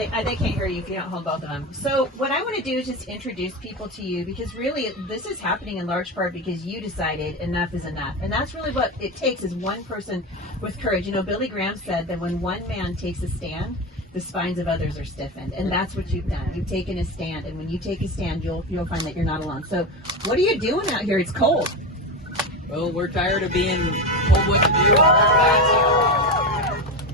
They can't hear you if you don't hold both of them. So what I want to do is just introduce people to you, because really this is happening in large part because you decided enough is enough. And that's really what it takes, is one person with courage. You know, Billy Graham said that when one man takes a stand, the spines of others are stiffened. And that's what you've done. You've taken a stand. And when you take a stand, you'll find that you're not alone. So what are you doing out here? It's cold. Well, we're tired of being told what to do.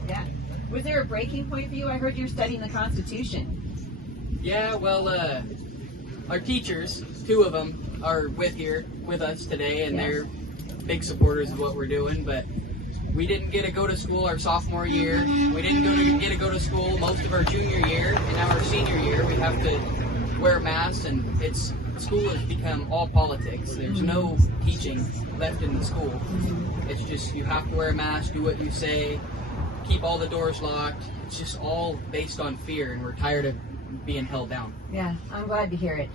Yeah. Was there a breaking point for you? I heard you're studying the Constitution. Yeah, well, our teachers, 2 of them, are with us today, and they're big supporters of what we're doing, but we didn't get to go to school our sophomore year. We didn't get to go to school most of our junior year, and now our senior year we have to wear masks, and school has become all politics. There's no teaching left in the school. It's just you have to wear a mask, do what you say, keep all the doors locked. It's just all based on fear, and we're tired of being held down. Yeah, I'm glad to hear it.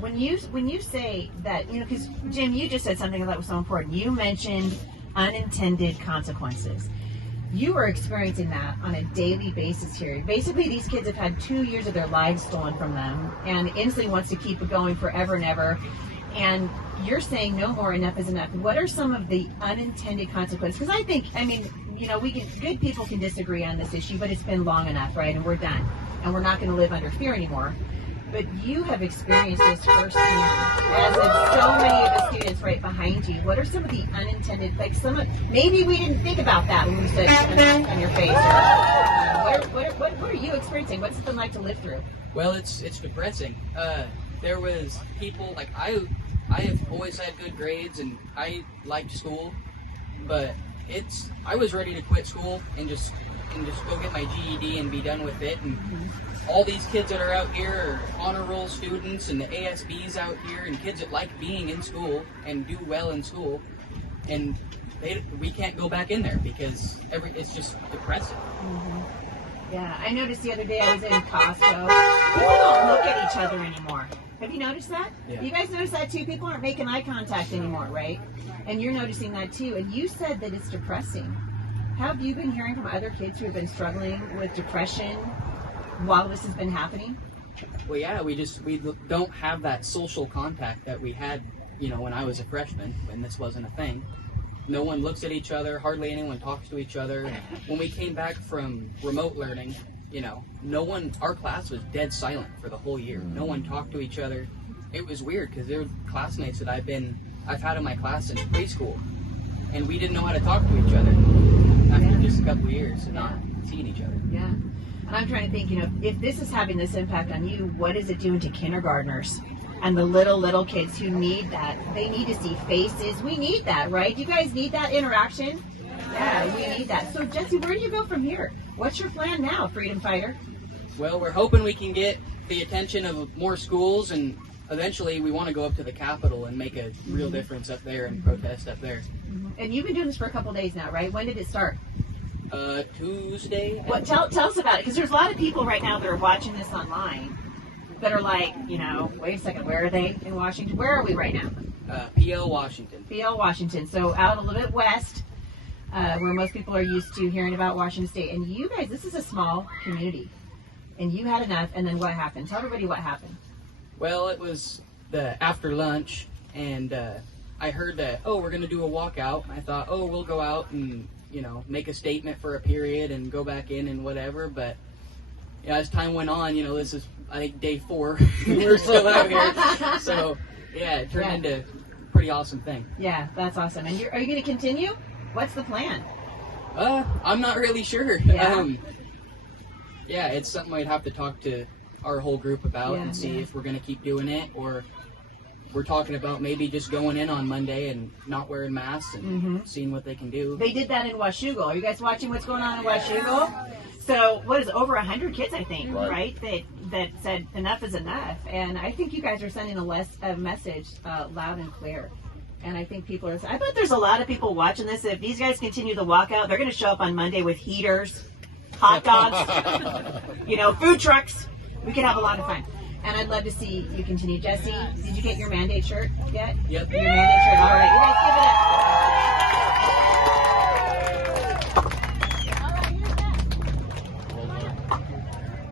When you say that, you know, because Jim, you just said something that was so important. You mentioned unintended consequences. You are experiencing that on a daily basis here. Basically, these kids have had 2 years of their lives stolen from them, and instantly wants to keep it going forever and ever. And you're saying no more, enough is enough. What are some of the unintended consequences? Because you know, good people can disagree on this issue, but it's been long enough, right? And we're done. And we're not going to live under fear anymore. But you have experienced this firsthand, as have so many of the students right behind you. What are some of the unintended, maybe we didn't think about that when we said on your face. What are you experiencing? What's it been like to live through? Well, it's depressing. There was people, like, I have always had good grades, and I liked school, but I was ready to quit school and just go get my GED and be done with it. And all these kids that are out here are honor roll students, and the ASBs out here, and kids that like being in school and do well in school, and we can't go back in there because it's just depressing. Yeah, I noticed the other day I was in Costco. People don't look at each other anymore. Have you noticed that? Yeah. You guys notice that too? People aren't making eye contact anymore, right? And you're noticing that too. And you said that it's depressing. Have you been hearing from other kids who have been struggling with depression while this has been happening? Well, yeah, we don't have that social contact that we had, you know, when I was a freshman, when this wasn't a thing. No one looks at each other, hardly anyone talks to each other. When we came back from remote learning, you know, our class was dead silent for the whole year. No one talked to each other. It was weird because they were classmates that I've had in my class in preschool, and we didn't know how to talk to each other after just a couple of years of not seeing each other. Yeah. And I'm trying to think, you know, if this is having this impact on you, what is it doing to kindergartners and the little kids who need that? They need to see faces. We need that, right? You guys need that interaction? Yeah, we need that. So, Jesse, where do you go from here? What's your plan now, Freedom Fighter? Well, we're hoping we can get the attention of more schools, and eventually we want to go up to the Capitol and make a real difference up there and protest up there. And you've been doing this for a couple days now, right? When did it start? Tuesday. What? Tell us about it, because there's a lot of people right now that are watching this online that are like, you know, wait a second, where are they in Washington? Where are we right now? Pe Ell, Washington. Pe Ell, Washington. So out a little bit west, where most people are used to hearing about Washington State. And you guys, this is a small community, and you had enough. And then what happened? Tell everybody what happened. Well, it was after lunch, and I heard that, we're going to do a walkout. I thought, we'll go out and, you know, make a statement for a period and go back in and whatever. But as time went on, you know, this is, I think, day 4. We're still out here. So, yeah, it turned into a pretty awesome thing. Yeah, that's awesome. And are you going to continue? What's the plan? I'm not really sure. Yeah. Yeah, it's something I'd have to talk to our whole group about and see if we're going to keep doing it, or we're talking about maybe just going in on Monday and not wearing masks and seeing what they can do. They did that in Washougal. Are you guys watching what's going on in Washougal? So, what is it, over 100 kids, I think, right? That said enough is enough. And I think you guys are sending a message loud and clear. And I think people are, I bet there's a lot of people watching this. If these guys continue the walkout, they're going to show up on Monday with heaters, hot dogs, you know, food trucks. We can have a lot of fun. And I'd love to see you continue. Jesse, did you get your mandate shirt yet? Yep. Your mandate shirt. All right. You guys give it up.